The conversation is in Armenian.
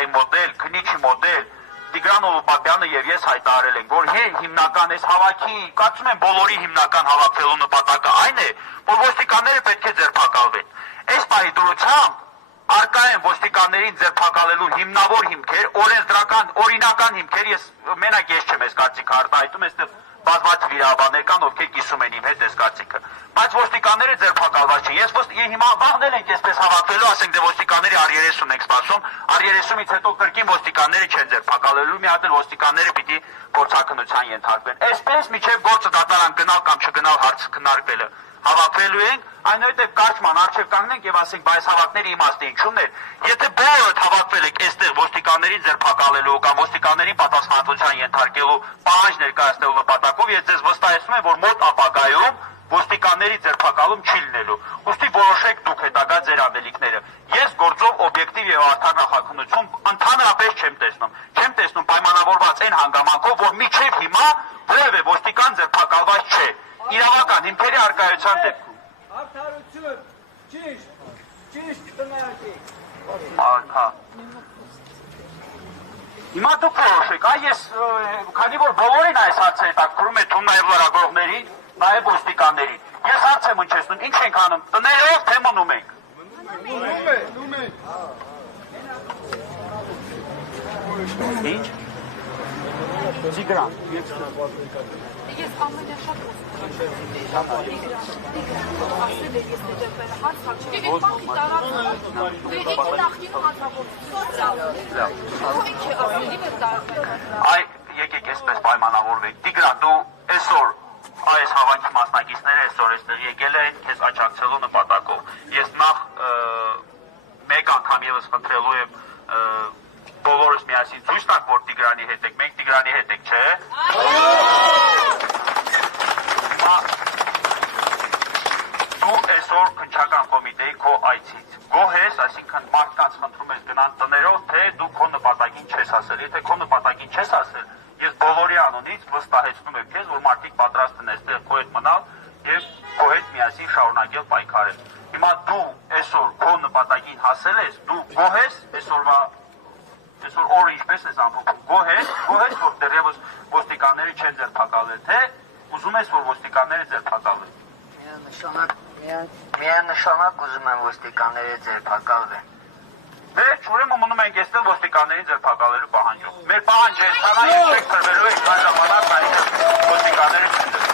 Մարտիրոսյանի մոդել, քնիչի մոդել, Տիգրան Օլուպապյանը եւ ես հայտարարել ենք, որ հիմնական այս հավաքի, կարծում եմ բոլորի հիմնական հավաքվելու նպատակը այն է, որ ոստիկանները պետք է ձերբակալվեն։ Այս պահի դրությամբ արկա են ոստիկաններին ձերբակալելու հիմնավոր հիմքեր, օրինական հիմքեր, ես մենակ ես չեմ այս կարծիքը արտահայտում, այստեղ բազմաթիվ իրավաբաններ կան, ովքեր կիսում են իմ հետ այս կարծիքը, բայց ոստիկանները ձերբակալված չեն։ Ես հիմա վախնել ենք այսպես հավաքվելու, ասենք դե ոստիկանների R30 ենք սպասում, R30-ից հետո կրկին ոստիկանները չեն ձերբակալելու, մի հատ էլ ոստիկանները պիտի գործակնության ենթարկվեն։ Այսպես մինչև գործը դատարան գնալ կամ չգնալ հարց քննարկվելը հավաքվելու ենք, այնուհետև կարճման առջև կանգնենք եւ ասենք, բայց հավաքների իմաստը ինչու՞մն է։ Եթե բոլորը հավաքվել եք այստեղ ոստիկաններին ձերբակալելու կամ ոստիկաններին պատասխանատվության ենթարկելու պահանջ ներկայացնելու նպատակով, ես ձեզ վստահեցնում եմ, որ մոտ ապագայում ոստիկանների ձերբակալում չի լինելու։ Ուստի որոշեք դուք հետագա ձեր անդելիքները։ Ես գործով օբյեկտիվ եւ արդար նախաքննություն ընդհանրապես չեմ տեսնում։ Չեմ տեսնում պայմանավորված այն հանգամանքով, որ միջև հիմա որևէ ոստիկան ձերբակալված չէ։ Իրավական հիմքերի արկայության դեպքում։ Արդարություն, ճիշտ քննարկեք։ Հա։ Հիմա դուք որոշեք, ես քանի որ բոլորին այս հարցը հետաքրքրում է, թվում նաև լրագրողներին, նաև ոստիկաններին։ Ես հարց եմ հնչեցնում, ինչ ենք անում, տներով թե մնում ենք։ Մնում ենք։ Ինչ։ Տիգրան։ Ես ամենաշատ ասել է, ես դեպել հարց հաչել է, բանկի տարածը, ինքի նախին Այ, եկեք այսպես պայմանավորվեք։ Տիգրան, դու այսօր այս հավանքի մասնակիցները այսօր այստեղ եկել են քեզ աջակցելու նպատակով։ Ես նախ մեկ անգամ եւս խնդրելու եմ բոլորս միասին ցույց տանք, որ Տիգրանի հետ եք, մենք Տիգրանի հետ եք, չէ՞։ Դու այսօր քննչական կոմիտեի քո այցից գոհ ես, այսինքն մարդկանց խնդրում ես գնան տներով, թե դու քո նպատակին չես ասել։ Եթե քո նպատակին չես ասել, ես բոլորի անունից վստահեցնում եմ քեզ, որ մարդիկ պատրաստ են այստեղ քո հետ մնալ եւ քո հետ միասին շարունակել պայքարել։ Հիմա դու այսօր քո նպատակին հասել ես, դու գոհ ես այսօր օրը ինչպես ես ամփոփում, գոհ ես, որ դեռևս ոստիկանները չեն ձերբակալվել, թե ուզում ես, որ ոստիկանները ձերբակալվեն։ Միանշանակ ուզում եմ ոստիկանները ձերբակալվեն։ Վերջ, ուրեմն մնում ենք այստեղ ոստիկաններին ձերբակալելու պահանջով։ Մեր պահանջը ընդհանրապես չեք թրվելու եք այն ժամանակ, այստեղ ոստիկանները չեն ձերբակալվելու։